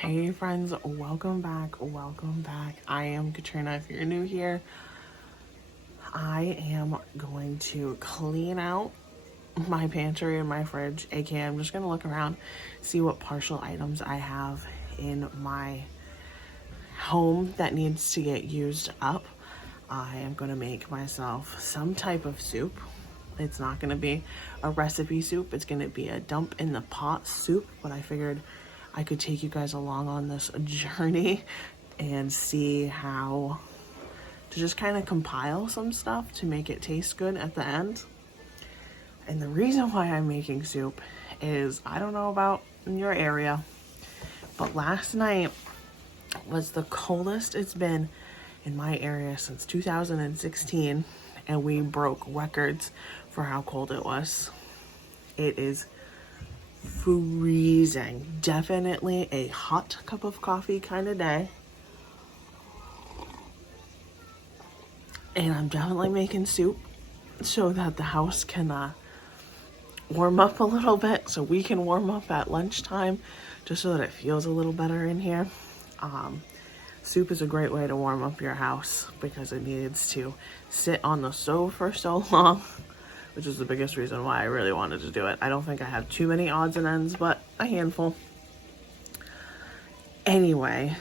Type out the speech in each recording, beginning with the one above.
Hey friends, welcome back. I am Katrina. If you're new here, I am going to clean out my pantry and my fridge. aka I'm just going to look around, see what partial items I have in my home that needs to get used up. I am going to make myself some type of soup. It's not going to be a recipe soup. It's going to be a dump in the pot soup, but I figured I could take you guys along on this journey and see how to just kind of compile some stuff to make it taste good at the end. And the reason why I'm making soup is, I don't know about in your area, but last night was the coldest it's been in my area since 2016, and we broke records for how cold it was. It is freezing. Definitely a hot cup of coffee kind of day. And I'm definitely making soup so that the house can warm up a little bit, so we can warm up at lunchtime, just so that it feels a little better in here. Soup is a great way to warm up your house because it needs to sit on the stove for so long, which is the biggest reason why I really wanted to do it. I don't think I have too many odds and ends, but a handful. Anyway,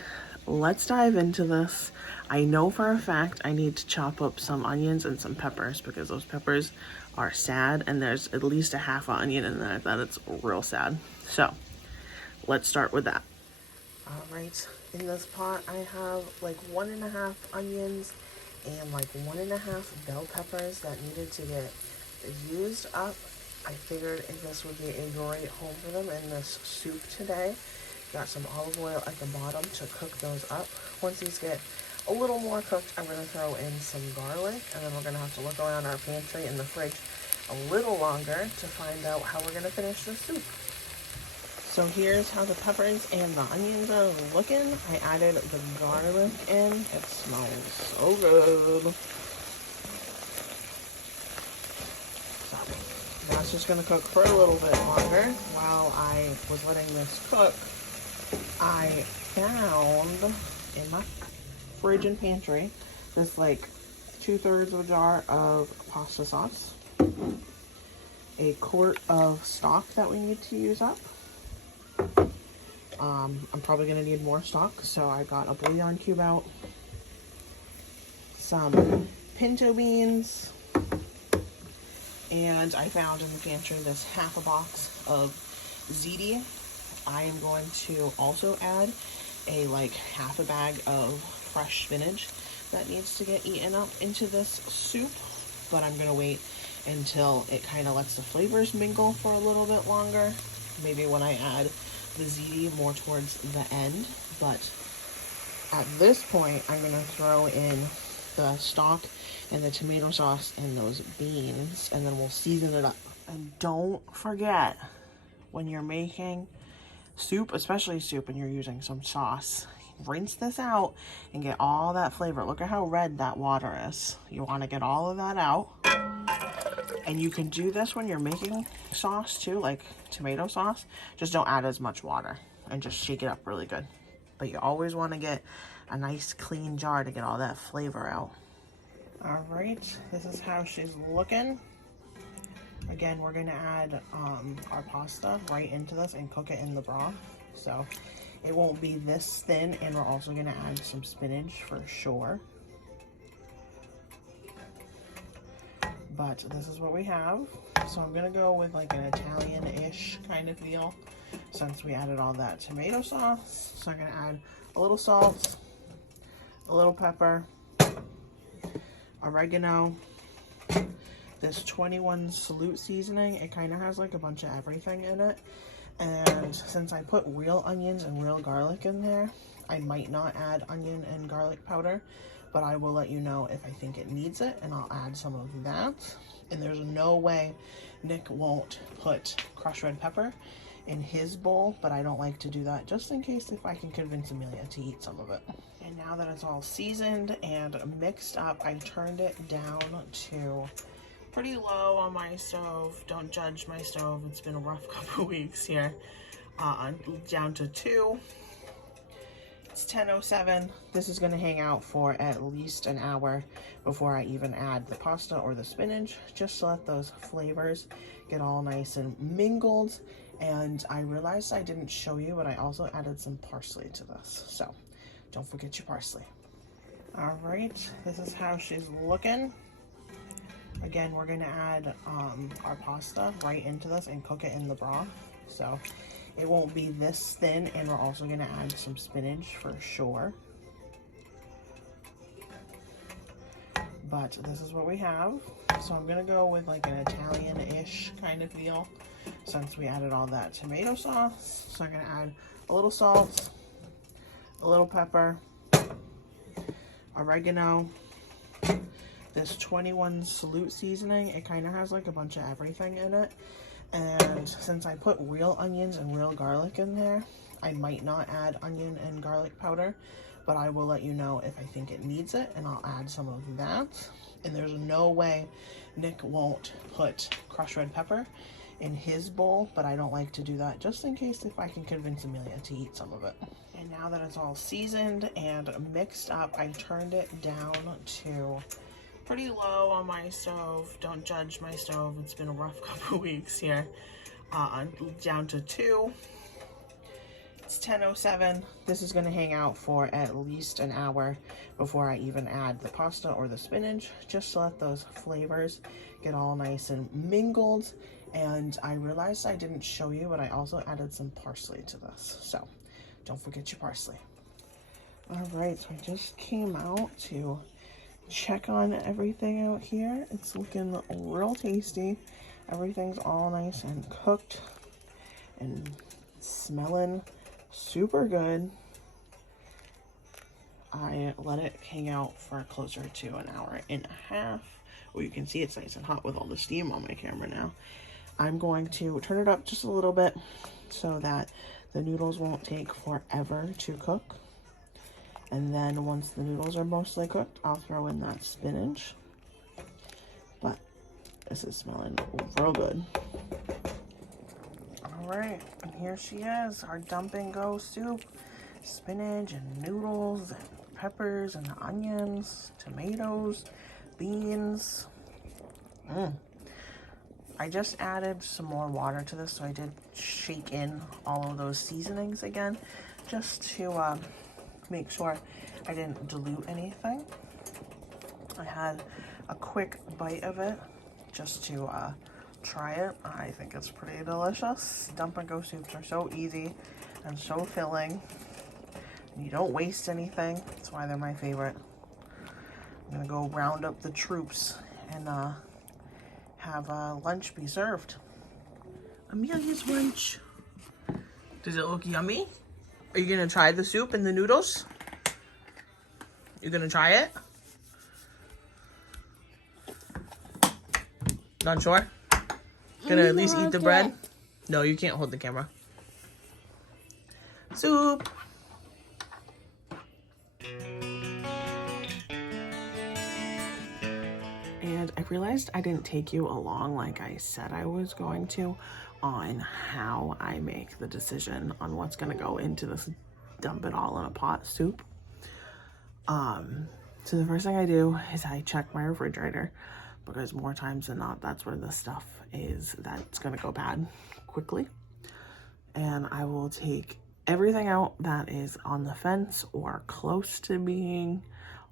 let's dive into this. I know for a fact I need to chop up some onions and some peppers because those peppers are sad, and there's at least a half an onion in there that it's real sad. So let's start with that. All right, in this pot I have like 1.5 onions and like 1.5 bell peppers that needed to get used up. I figured if this would be a great home for them in this soup today. Got some olive oil at the bottom to cook those up. Once these get a little more cooked, I'm going to throw in some garlic, and then we're going to have to look around our pantry and the fridge a little longer to find out how we're going to finish this soup. So here's how the peppers and the onions are looking. I added the garlic in. It smells so good. So that's just gonna cook for a little bit longer. While I was letting this cook, I found in my fridge and pantry this like 2/3 of a jar of pasta sauce, a quart of stock that we need to use up. I'm probably going to need more stock, so I got a bouillon cube out, some pinto beans, and I found in the pantry this half a box of ziti. I am going to also add a like half a bag of fresh spinach that needs to get eaten up into this soup, but I'm going to wait until it kind of lets the flavors mingle for a little bit longer. Maybe when I add the ziti more towards the end, but at this point I'm going to throw in the stock and the tomato sauce and those beans, and then we'll season it up. And don't forget, when you're making soup, especially soup, and you're using some sauce, rinse this out and get all that flavor. Look at how red that water is. You want to get all of that out. And you can do this when you're making sauce too, like tomato sauce. Just don't add as much water and just shake it up really good. But you always want to get a nice clean jar to get all that flavor out. All right, this is how she's looking. Again, we're going to add our pasta right into this and cook it in the broth. So it won't be this thin, and we're also going to add some spinach for sure. But this is what we have. So I'm going to go with like an Italian-ish kind of feel since we added all that tomato sauce. So I'm going to add a little salt, a little pepper, oregano, this 21 Salute seasoning. It kind of has like a bunch of everything in it. And since I put real onions and real garlic in there, I might not add onion and garlic powder, but I will let you know if I think it needs it, and I'll add some of that. And there's no way Nick won't put crushed red pepper in his bowl, but I don't like to do that just in case if I can convince Amelia to eat some of it. And now that it's all seasoned and mixed up, I turned it down to pretty low on my stove. Don't judge my stove. It's been a rough couple weeks here. Down to 2. It's 10:07. This is going to hang out for at least an hour before I even add the pasta or the spinach, just to let those flavors get all nice and mingled. And I realized I didn't show you, but I also added some parsley to this, so don't forget your parsley. All right, this is how she's looking. Again, we're going to add our pasta right into this and cook it in the broth, so it won't be this thin. And we're also going to add some spinach for sure. But this is what we have. So I'm going to go with like an Italian-ish kind of deal since we added all that tomato sauce. So I'm going to add a little salt, a little pepper, oregano, this 21 Salute seasoning. It kind of has like a bunch of everything in it. And since I put real onions and real garlic in there, I might not add onion and garlic powder, but I will let you know if I think it needs it, and I'll add some of that. And there's no way Nick won't put crushed red pepper in his bowl, but I don't like to do that just in case if I can convince Amelia to eat some of it. And now that it's all seasoned and mixed up, I turned it down to pretty low on my stove. Don't judge my stove. It's been a rough couple of weeks here. Down to 2. It's 10:07. This is going to hang out for at least an hour before I even add the pasta or the spinach, just to let those flavors get all nice and mingled. And I realized I didn't show you, but I also added some parsley to this, so don't forget your parsley. All right, so I just came out to check on everything out here. It's looking real tasty. Everything's all nice and cooked and smelling super good. I let it hang out for closer to an hour and a half. Well, you can see it's nice and hot with all the steam on my camera now. I'm going to turn it up just a little bit so that the noodles won't take forever to cook. And then once the noodles are mostly cooked, I'll throw in that spinach. But this is smelling real good. All right, and here she is, our dump and go soup. Spinach and noodles and peppers and onions, tomatoes, beans. I just added some more water to this, so I did shake in all of those seasonings again, just to make sure I didn't dilute anything. I had a quick bite of it just to try it. I think it's pretty delicious. Dump and go soups are so easy and so filling. You don't waste anything. That's why they're my favorite. I'm gonna go round up the troops and have lunch be served. Amelia's lunch. Does it look yummy? Are you gonna try the soup and the noodles? You gonna try it? Not sure? Gonna at least eat the bread? No, you can't hold the camera. Soup. And I realized I didn't take you along like I said I was going to on how I make the decision on what's gonna go into this dump it all in a pot soup. So the first thing I do is I check my refrigerator, because more times than not, that's where the stuff is that's gonna go bad quickly. And I will take everything out that is on the fence or close to being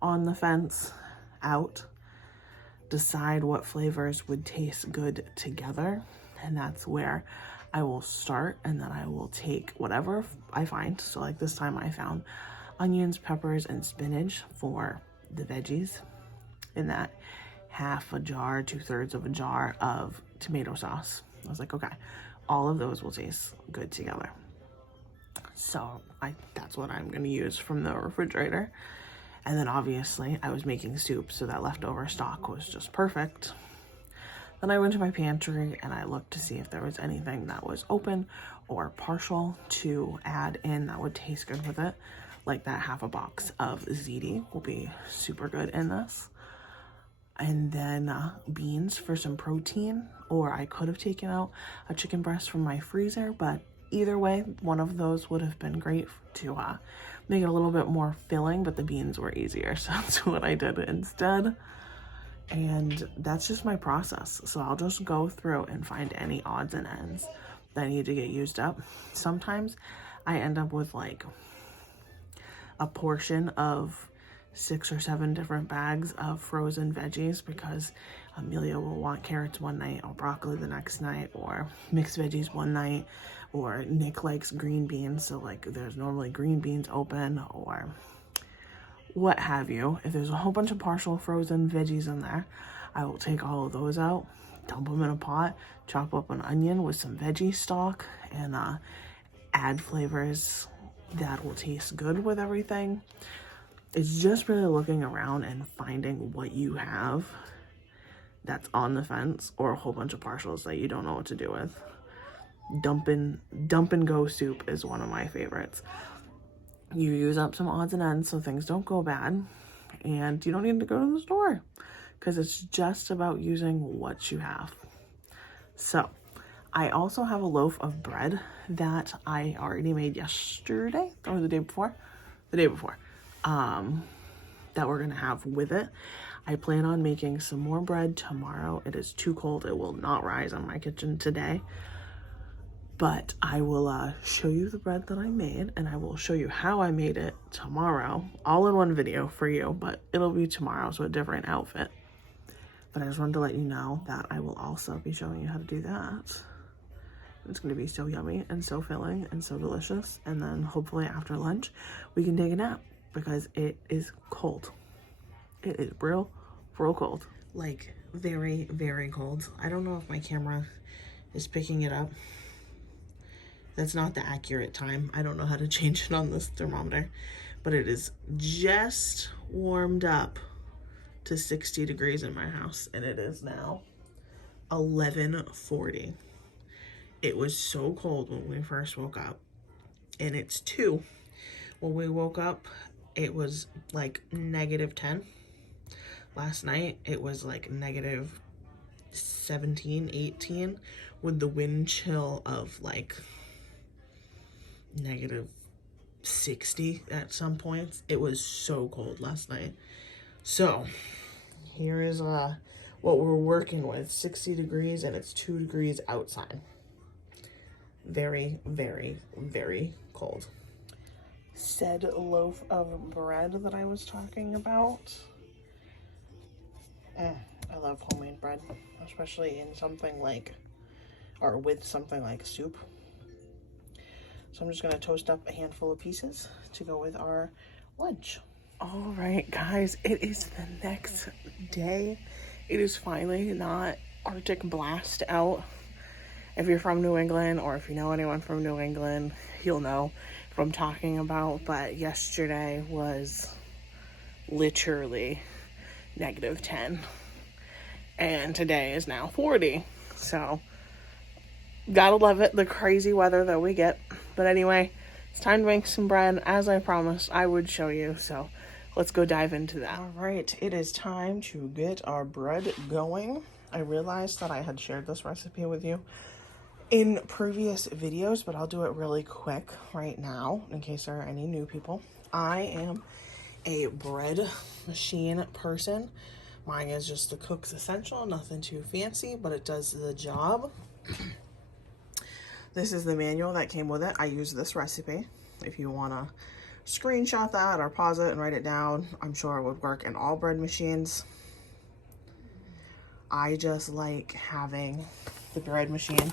on the fence out, decide what flavors would taste good together, and that's where I will start. And then I will take whatever I find. So like this time I found onions, peppers, and spinach for the veggies, and that half a jar, 2/3 of a jar of tomato sauce. I was like, okay, all of those will taste good together. So that's what I'm gonna use from the refrigerator. And then obviously I was making soup, so that leftover stock was just perfect. Then I went to my pantry and I looked to see if there was anything that was open or partial to add in that would taste good with it. Like that half a box of ziti will be super good in this. And then beans for some protein, or I could have taken out a chicken breast from my freezer, but either way, one of those would have been great to make it a little bit more filling, but the beans were easier, so that's what I did instead. And that's just my process. So I'll just go through and find any odds and ends that need to get used up. Sometimes I end up with like a portion of 6 or 7 different bags of frozen veggies because Amelia will want carrots one night or broccoli the next night or mixed veggies one night, or Nick likes green beans, so like there's normally green beans open or what have you. If there's a whole bunch of partial frozen veggies in there, I will take all of those out, dump them in a pot, chop up an onion with some veggie stock, and add flavors that will taste good with everything. It's just really looking around and finding what you have that's on the fence, or a whole bunch of partials that you don't know what to do with. Dump and go soup is one of my favorites. You use up some odds and ends so things don't go bad, and you don't need to go to the store because it's just about using what you have. So I also have a loaf of bread that I already made yesterday or the day before, that we're gonna have with it. I plan on making some more bread tomorrow. It is too cold. It will not rise on my kitchen today. But I will show you the bread that I made, and I will show you how I made it tomorrow, all in one video for you, but it'll be tomorrow, so a different outfit. But I just wanted to let you know that I will also be showing you how to do that. It's going to be so yummy and so filling and so delicious. And then hopefully after lunch, we can take a nap because it is cold. It is real cold. Like very, very cold. I don't know if my camera is picking it up. That's not the accurate time. I don't know how to change it on this thermometer, but it is just warmed up to 60 degrees in my house, and it is now 11:40. It was so cold when we first woke up, and it's 2. When we woke up, it was like -10. Last night, it was like -17, 18, with the wind chill of like -60 at some points. It was so cold last night. So here is what we're working with. 60 degrees, and it's 2 degrees outside. Very, very, very cold. Said loaf of bread that I was talking about. I love homemade bread, especially in something like, or with something like soup. So I'm just gonna toast up a handful of pieces to go with our lunch. All right, guys, it is the next day. It is finally not Arctic blast out. If you're from New England, or if you know anyone from New England, you'll know what I'm talking about. But yesterday was literally -10, and today is now 40. So gotta love it, the crazy weather that we get. But anyway, it's time to make some bread, as I promised I would show you. So let's go dive into that. All right, it is time to get our bread going. I realized that I had shared this recipe with you in previous videos, but I'll do it really quick right now in case there are any new people. I am a bread machine person. Mine is just the Cook's Essential, nothing too fancy, but it does the job. This is the manual that came with it. I use this recipe. If you want to screenshot that or pause it and write it down, I'm sure it would work in all bread machines. I just like having the bread machine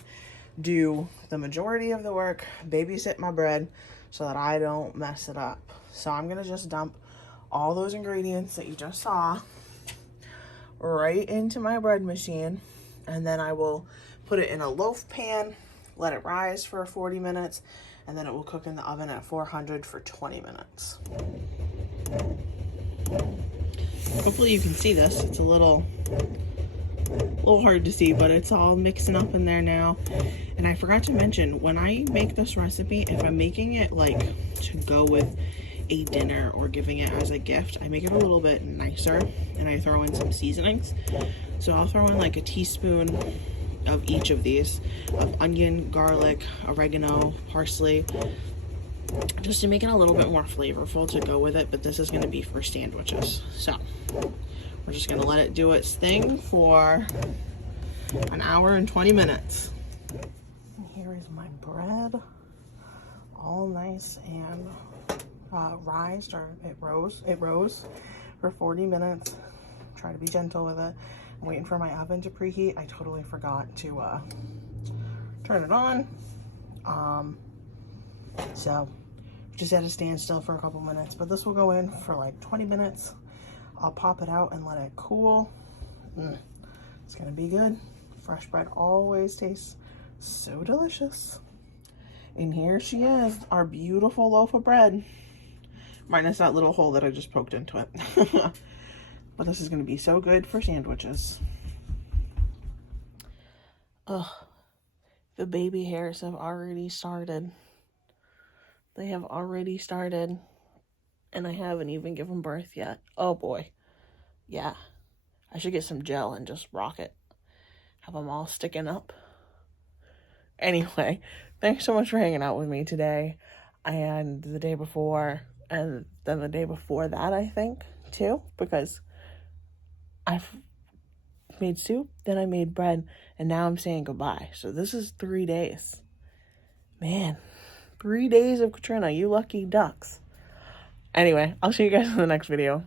do the majority of the work, babysit my bread so that I don't mess it up. So I'm gonna just dump all those ingredients that you just saw right into my bread machine, and then I will put it in a loaf pan, let it rise for 40 minutes, and then it will cook in the oven at 400 for 20 minutes. Hopefully you can see this. It's a little hard to see, but it's all mixing up in there now. And I forgot to mention, when I make this recipe, if I'm making it like to go with a dinner or giving it as a gift, I make it a little bit nicer and I throw in some seasonings. So I'll throw in like a teaspoon of each of these, of onion, garlic, oregano, parsley, just to make it a little bit more flavorful to go with it. But this is going to be for sandwiches. So we're just going to let it do its thing for an hour and 20 minutes. And here is my bread, all nice and it rose for 40 minutes. Try to be gentle with it. I'm waiting for my oven to preheat. I totally forgot to turn it on. So just had to stand still for a couple minutes, but this will go in for like 20 minutes. I'll pop it out and let it cool. It's gonna be good. Fresh bread always tastes so delicious. And here she is, our beautiful loaf of bread. Minus that little hole that I just poked into it. But this is gonna be so good for sandwiches. Ugh, the baby hairs have already started. They have already started, and I haven't even given birth yet. Oh boy. Yeah, I should get some gel and just rock it. Have them all sticking up. Anyway, thanks so much for hanging out with me today, and the day before, and then the day before that, I think, too, because I've made soup, then I made bread, and now I'm saying goodbye. So this is 3 days. Man, 3 days of Katrina, you lucky ducks. Anyway, I'll see you guys in the next video.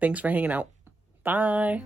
Thanks for hanging out. Bye.